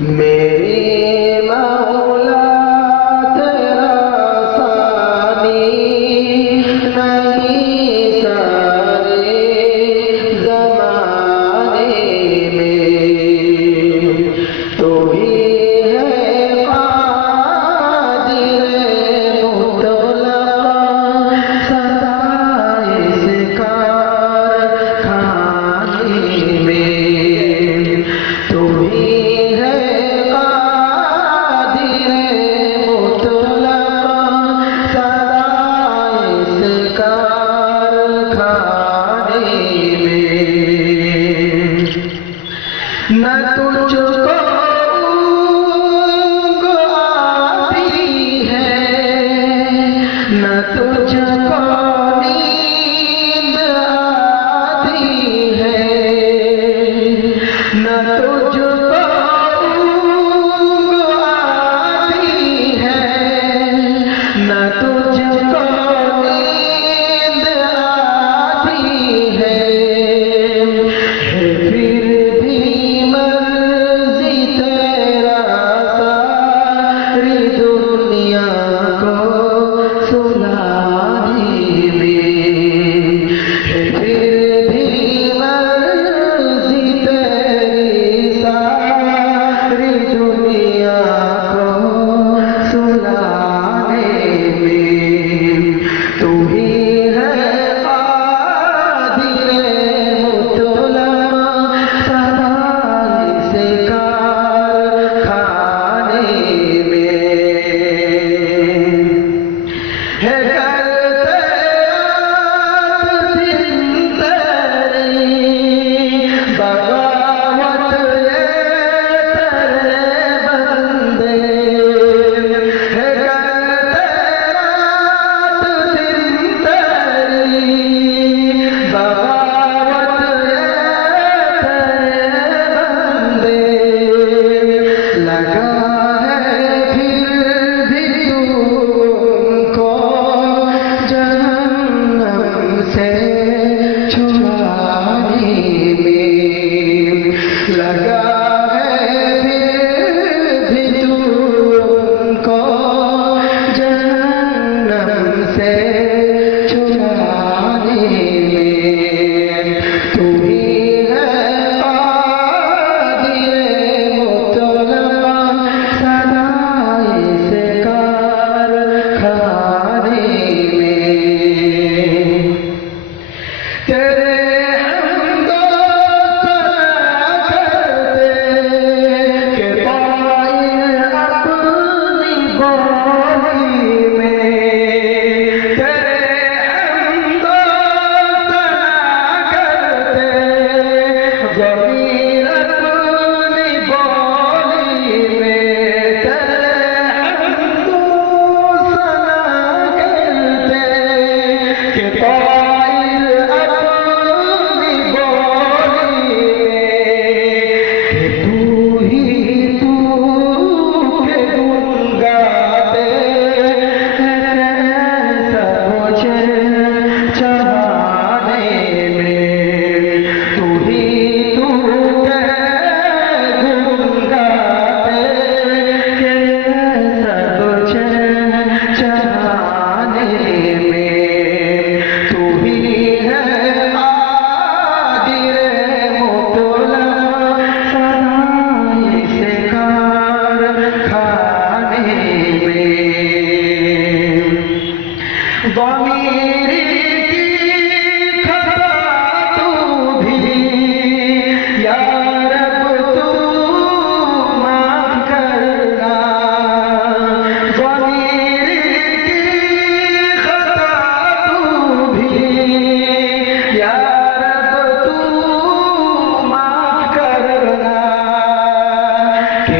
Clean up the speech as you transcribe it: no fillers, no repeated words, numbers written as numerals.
मेरे मौला तेरा सानी नहीं सारे ज़माने में, तो ही है क़ादिर मुतलक़ सदा इस कारखाने में, तो ही न तुझको ऊँघ आती है, न तुझको नींद आती है, न तुझको ऊँघ आती है, न तुझको नींद आती है, फिर दुनिया को सुलाने में, फिर भी मर्ज़ी तेरी सारी दुनिया को सुलाने में, तू ही है क़ादिर मुतलक़ सदा इस कारखाने में। है करते आप दिन तेरी बगावत ये तेरे बंदे, है करते रात दिन तेरी बगावत ये तेरे बंदे, लगा है फिर भी तुमको जहन्नम से छुड़ाने में, लगा है फिर भी तुमको जहन्नम से छुड़ाने में, तू ही है क़ादिर मुतलक़ सदा इस कारखाने में। तेरे हमदो सना करते के पाइल अपनी बोली में, तेरे हमदो सना करते ज़मीर अपनी बोली में, तेरे हमदो सना करते के पाइल अपनी बोली में, कि तू ही तू के गुन गाते सब कुछ चढ़ाने में, तू ही तू के गुन गाते सब कुछ चढ़ाने में, तू ही है क़ादिर मुतलक़ सदा इस कारखाने में। ज़मीर की खता तू भी या रब तू माफ़ करना, ज़मीर की खता तू भी या रब तू माफ़ करना, कि